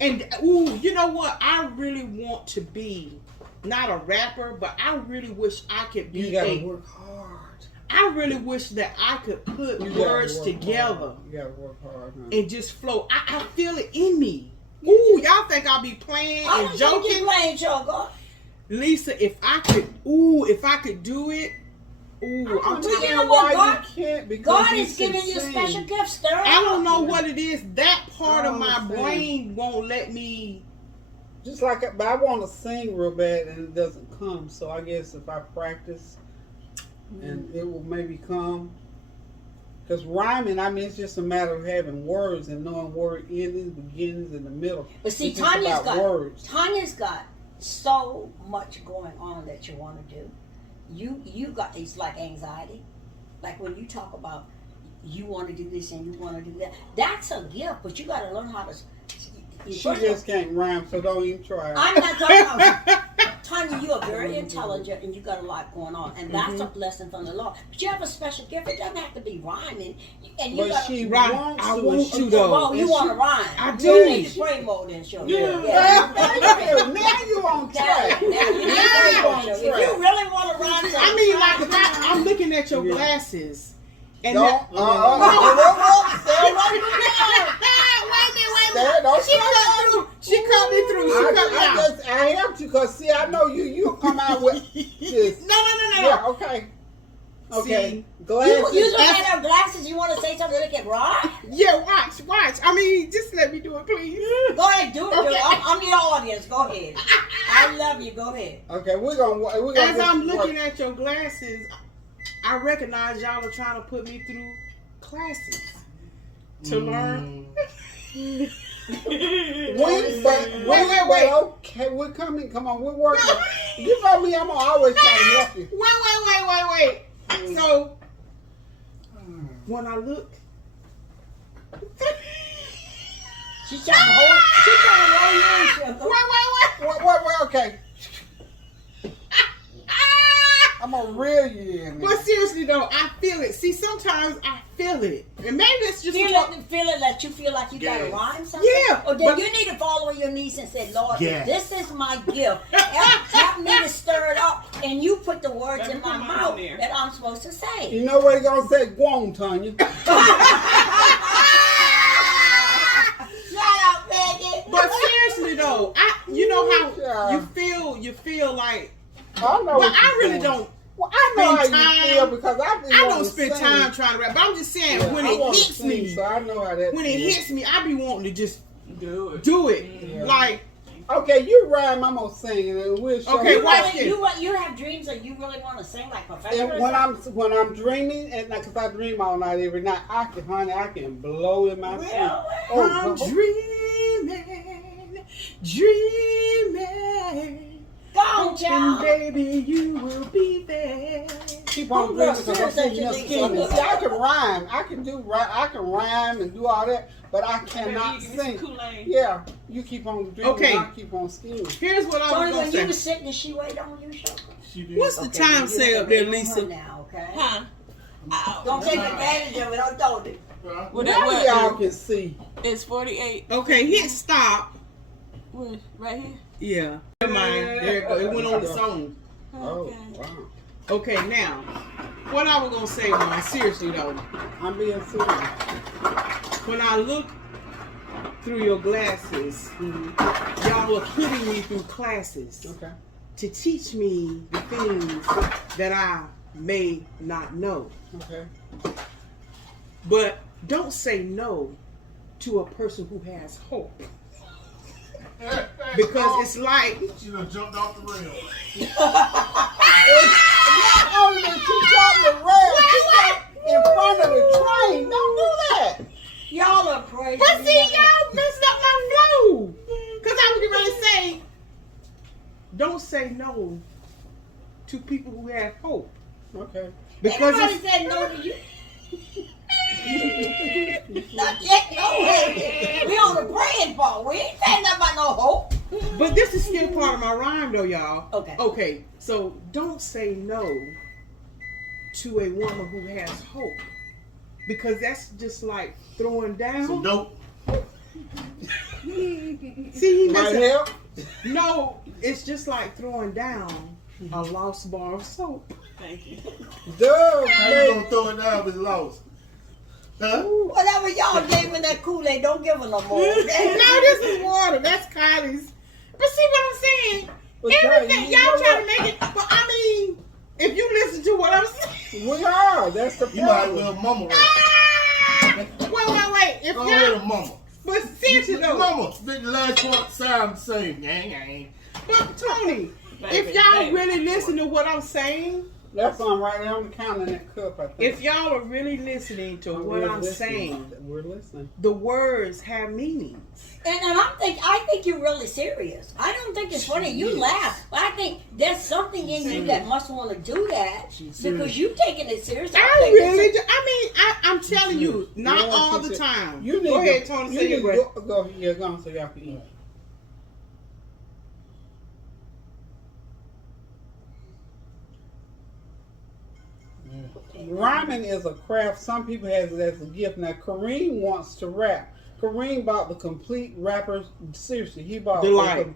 And, you know what? I really want to be not a rapper, but I really wish I could be You gotta work hard. I really wish that I could put words together You gotta work hard, huh? and just flow. I feel it in me. Ooh, y'all think I'll be playing and joking? Playing joker. Lisa, if I could do it, I'm You telling know you. what, why God? you can't, because God you is giving can you sing. special gifts. Stir I don't know what it is. That part of my understand. brain won't let me. Just like, but I want to sing real bad and it doesn't come. So I guess if I practice, and it will maybe come. Because rhyming, I mean, it's just a matter of having words and knowing word endings, beginnings, and the middle. But see, It's just about words. Tanya's got so much going on that you want to do. You got, it's like anxiety. Like when you talk about you want to do this and you want to do that. That's a gift, but you got to learn how to. She just can't rhyme, so don't even try. I'm not talking about Tanya. You are very intelligent and you got a lot going on, and that's a blessing from the Lord. But you have a special gift. It doesn't have to be rhyming. And you But got she Right. wants I to. want and you she- though. well, you want to rhyme. I You do. need to pray more than show. Yeah. Now you on Now, track. you need to pray Now more. on If track. you really want to rhyme, I mean, like, if I'm looking at your glasses, and Don't. that, Stay right there. Don't she cut through. She cut me through. She cut me out. I have to, because see, I know you'll come out with this. No. Yeah, okay. Okay. See, Glasses. You look at her glasses. You want to say something that can rhyme? Yeah, watch. I mean, just let me do it, please. Go ahead, do it. Okay. I'm your audience. Go ahead. I love you. Go ahead. Okay, we're gonna As I'm looking at your glasses, I recognize y'all are trying to put me through classes to learn. Wait. Okay, we're coming. Come on, we're working. You know me, I'm always trying to help you. Wait. So, when I look, She's trying to hold. She's trying to roll you in, sugar. Wait, okay. I'm gonna reel you in. but seriously though, I feel it. See, sometimes I feel it, and maybe it's just Feel it that you feel like you gotta rhyme something. Yeah, Or then but- you need to fall on your knees and say, Lord, Yeah. this is my gift. Help me to stir it up, and you put the words Let me in my put mine mouth in there. that I'm supposed to say. You know what he gonna say? Guam, Tanya. Shut up, Maggie. But seriously though, you know how Yeah. you feel like. I know. But what I you're really saying. don't. Well, I know how spend you time- feel because I don't spend time trying to rap. But I'm just saying, when it hits me, so I know how that. when it feels. hits me, I be wanting to just Do it. do it. Yeah. Like, Okay, you rhyme. I'm gonna sing, and then we'll show Okay, you. watch it. You have dreams that you really want to sing like professional? And when I'm dreaming, and because I dream all night every night, I can blow in my sleep. Really? I'm dreaming. Go on, And child. baby, you will be there. Keep on Oh, dreaming girl, because I'm seriously, sitting there you scheming. think so? See, I can rhyme. I can rhyme and do all that, but I cannot Baby, you get sing. some Kool-Aid. Yeah, you keep on dreaming. Okay. I keep on scheming. Here's what I Tony, was when gonna you was say. sitting, did she wait on you, sugar? She did. What's the Okay, time you say have up to there, wait on her Lisa? now, okay? Huh? Don't take advantage of it. Don't do it. Huh? Well, Now that y'all what? can see. It's 48. Okay, hit stop. What, right here? Yeah. Never mind. There it go. It went on the song. Oh, Okay. wow. Okay, now, what I was gonna say was, seriously though, I'm being serious. when I look through your glasses, y'all are putting me through classes Okay. to teach me the things that I may not know. Okay. But don't say no to a person who has hope. Because it's like, She done jumped off the rail. Not only did she jump the rail, she got in front of the train. Don't do that. Y'all are crazy. but see, y'all messed up my flow. Because I was getting ready to say, don't say no to people who have hope. Okay. Because Everybody it's, said no to you. Not yet, no. We on the praying part. We ain't saying nothing about no hope. but this is still part of my rhyme though, y'all. Okay. Okay, so don't say no to a woman who has hope. Because that's just like throwing down. Some dope. See, he Might messed up. help. No, it's just like throwing down a lost bar of soap. Thank you. Duh, How you baby. gonna throw it down if it's lost? Huh? Whatever y'all gave her that Kool-Aid, don't give her no more. No, this is water. That's Kylie's. But see what I'm saying? But Everything you know y'all try to what? make it. But I mean, if you listen to what I'm saying. We are. That's the You might as problem. well mama right. Wait. If Go ahead y'all, and mama. but seriously though, Mama. The last part sound the same. Gang, gang. but Tony, Baby, if y'all baby. really listen to what I'm saying, That's on right there on the counter in that cup, I think. If y'all are really listening to what We're I'm listening. saying, We're listening. the words have meanings. And I think you're really serious. I don't think it's funny. You laugh, but I think there's something in you that must want to do that because you taking it serious. I really do. I mean, I'm telling you, not You know what all she the said? time. You need Go ahead, to, Tony. you Say need your to breath. go on so y'all can eat. Rhyming is a craft. Some people has it as a gift. Now, Kareem wants to rap. Kareem bought the complete rapper's, seriously, he bought Delight. the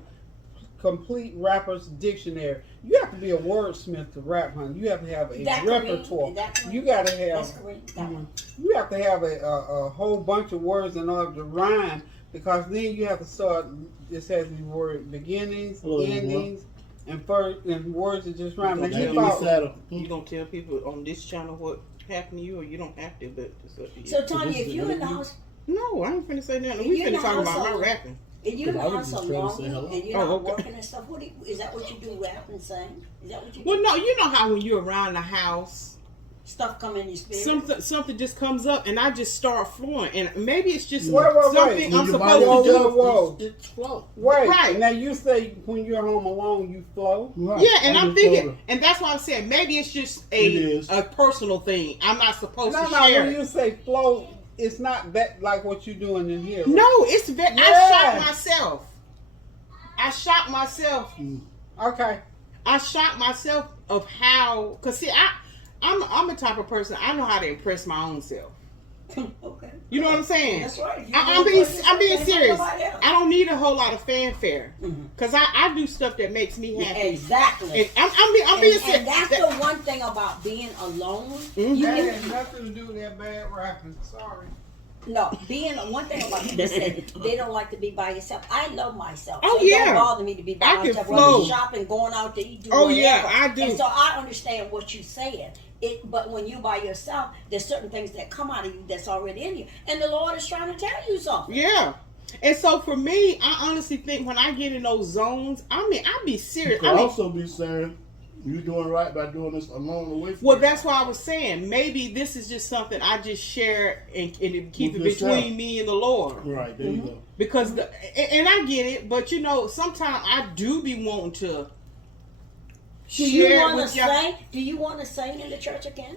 complete rapper's dictionary. You have to be a wordsmith to rap, honey. You have to have a repertoire. You got to have, you have to have a whole bunch of words in order to rhyme, because then you have to start, this has the word beginnings, endings, and words that just rhyme. Now, You gonna tell people on this channel what happened to you, or you don't have to? But it's up to you. So Tanya, if you're in the house, No, I ain't finna say nothing. If We you're in finna the talk about house my alone- rapping. and you're in the I was house just trying to alone, say hello. and you're Oh, not okay. working and stuff, is that what you do? Rap and sing? Is that what you do? Well, no, you know how when you're around the house, Stuff come in your spirit. something just comes up, and I just start flowing, and maybe it's just Wait. something I'm When you supposed buy to your do. stuff, Whoa. It's flow. Wait, Right. now you say when you're home alone, you flow? Right. Yeah, and I I'm just told thinking, her. and that's why I'm saying maybe it's just It is. a personal thing. I'm not supposed No, to no, share when it. you say flow, it's not that like what you're doing in here. No, it's I Yeah. shot myself. I shot myself. Okay. I shot myself of how, cause see, I'm the type of person, I know how to impress my own self. Okay. You know what I'm saying? That's right. I'm being serious. I don't need a whole lot of fanfare, cause I do stuff that makes me happy. Exactly. And I'm being serious. And that's the one thing about being alone. You That can, has nothing to do with that bad rapping. Sorry. no, one thing about people said they don't like to be by yourself. I love myself. Oh, So it yeah. don't bother me to be by I can myself. flow. Whether shopping, going out to eat, do Oh, whatever. yeah, I do. And so I understand what you're saying. But when you by yourself, there's certain things that come out of you that's already in you, and the Lord is trying to tell you something. Yeah. And so for me, I honestly think when I get in those zones, I be serious. You could also be saying you're doing right by doing this alone away from Well, you. that's why I was saying maybe this is just something I just share and keep With it yourself. between me and the Lord. Right, there you go. Because and I get it, but you know, sometimes I do be wanting to Do you share want to with y'all. sing? Do you want to sing in the church again?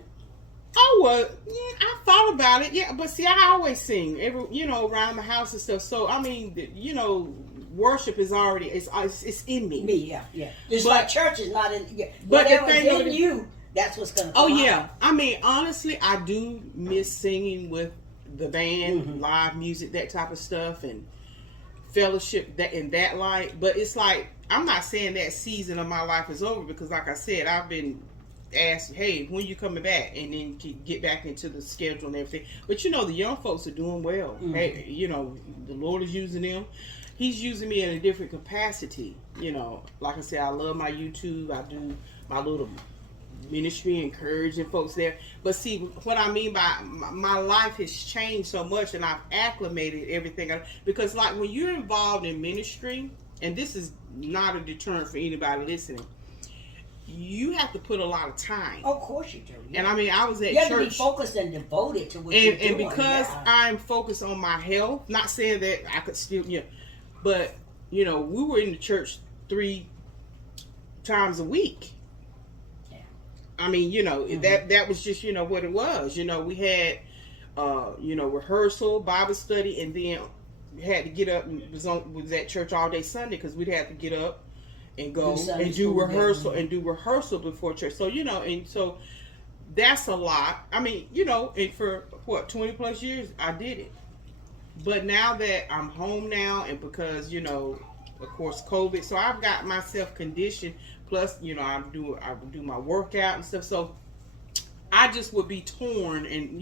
Oh well, yeah, I thought about it. Yeah, but see, I always sing around the house and stuff. So I mean, worship is already it's in me. Me, yeah. Just But- like church is not in. Yeah. But the Whatever's thing of in it- you, that's what's gonna. Oh come out. yeah, I mean honestly, I do miss singing with the band, live music, that type of stuff, and fellowship that in that light. But it's like I'm not saying that season of my life is over, because like I said, I've been asked, hey, when you coming back, and then to get back into the schedule and everything. But the young folks are doing well. Hey, the Lord is using them. He's using me in a different capacity. Like I said, I love my YouTube. I do my little ministry, encouraging folks there. But see, what I mean by my life has changed so much, and I've acclimated everything. Because like when you're involved in ministry, and this is not a deterrent for anybody listening, you have to put a lot of time. Of course you do. Yeah. And I mean, I was at You have to be church, focused and devoted to what you're doing. and because yeah. I'm focused on my health, not saying that I could still, but we were in the church 3 times a week. Yeah. I mean, that was just what it was. We had rehearsal, Bible study, and then we had to get up and was at church all day Sunday, because we'd have to get up and go and do rehearsal before church. So and so that's a lot. I mean, and for 20 plus years I did it. But now that I'm home now, and because of course COVID, so I've got myself conditioned. Plus, I do my workout and stuff. So I just would be torn, and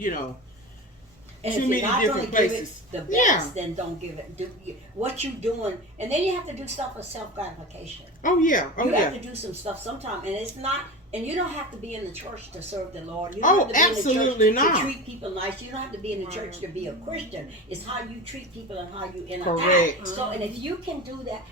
And too if many you're not different gonna places. give it the Yeah. best, then don't give it. Do what you're doing, and then you have to do stuff for self gratification. oh yeah, You have to do some stuff sometime, and it's not And you don't have to be in the church to serve the Lord. You Oh, don't have to be absolutely in the church not. to treat people nice. You don't have to be in the church to be a Christian. It's how you treat people and how you interact. Correct. So, and if you can do that,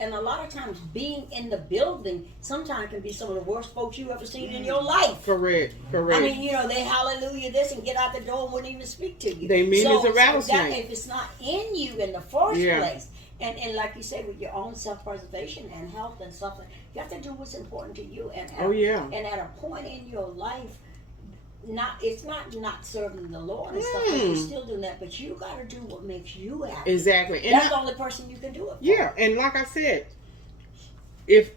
and a lot of times being in the building sometimes can be some of the worst folks you ever seen in your life. Correct. I Correct. mean, you know, they hallelujah this and get out the door and wouldn't even speak to you. They mean as a that, rattlesnake. if it's not in you in the first Yeah. place, and like you said, with your own self-preservation and health and stuff, you have to do what's important to you. And Oh, yeah. And at a point in your life, it's not serving the Lord and stuff, but you're still doing that. But you got to do what makes you happy. Exactly. And That's the only person you can do it for. yeah, and like I said, if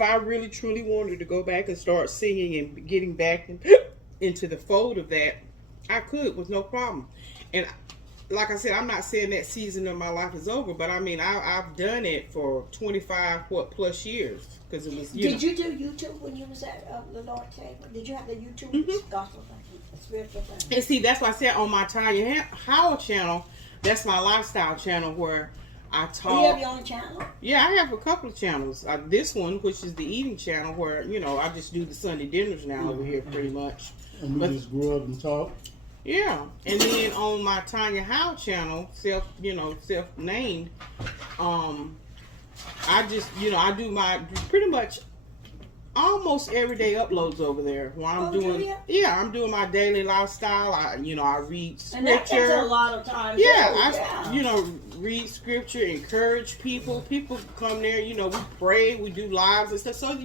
I really truly wanted to go back and start singing and getting back into the fold of that, I could with no problem. And like I said, I'm not saying that season of my life is over, but I mean, I've done it for 25 plus years because it was. Did you do YouTube when you was at the Lord's table? Did you have the YouTube gospel thing, the spiritual thing? And see, that's why I said on my Tanya Howell channel, that's my lifestyle channel where I talk. You have your own channel? Yeah, I have a couple of channels. This one, which is the eating channel, where I just do the Sunday dinners now over here, pretty much. And we just grew up and talk. Yeah, and then on my Tanya Howell channel, self-named, I just, I do my pretty much almost everyday uploads over there. While I'm I'm doing my daily lifestyle. I read scripture. And that takes a lot of time. I read scripture, encourage people. People come there, we pray, we do lives and stuff. So,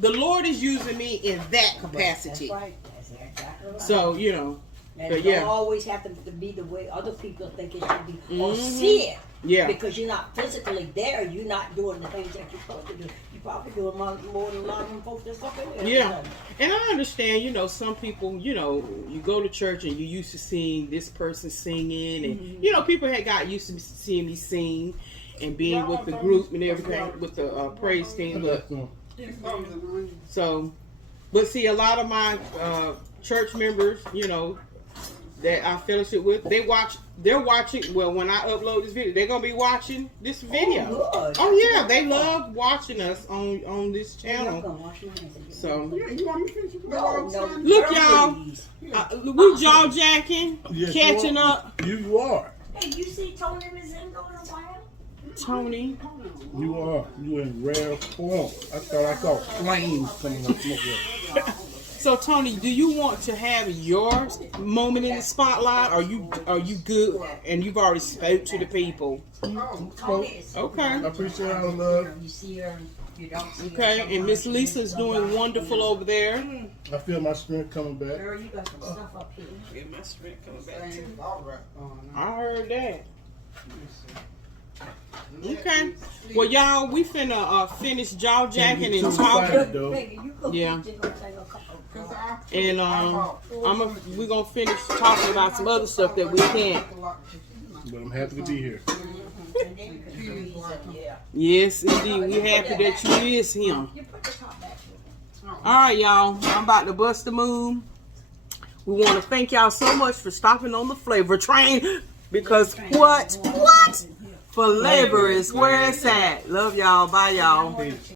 the Lord is using me in that capacity. That's right. That's exactly right. So, and but it yeah. don't always have to be the way other people think it should be or see it. Yeah. Because you're not physically there, you're not doing the things that you're supposed to do. You're probably doing more than a lot of them folks that's up in there. Yeah. And I understand, some people, you go to church and you used to seeing this person singing and, people had got used to seeing me sing and being with the group and everything with the praise team. But but see, a lot of my church members, that I fellowship with, they're watching. Well, when I upload this video, they're gonna be watching this video. Oh yeah, they love watching us on this channel. So look, y'all, we jaw jacking, catching up. You are. Hey, you see Tony Mazingo in a while? Tony, You are. You in rare form. I thought I saw flames coming up smoke here. So Tony, do you want to have your moment in the spotlight? Or are you good and you've already spoke to the people? Okay. I appreciate all the love. You see her, you don't see her. Okay, and Miss Lisa's doing wonderful over there. I feel my strength coming back. Girl, you got some stuff up here. Get my strength coming back too. I heard that. Okay. Well, y'all, we finna finish jaw jacking and talking. Yeah. And we're gonna finish talking about some other stuff that we can't. But I'm happy to be here. Yes, indeed. We're happy that you is him. All right, y'all. I'm about to bust the move. We want to thank y'all so much for stopping on the Flavor Train because what? Flavor is where it's at. Love y'all. Bye, y'all.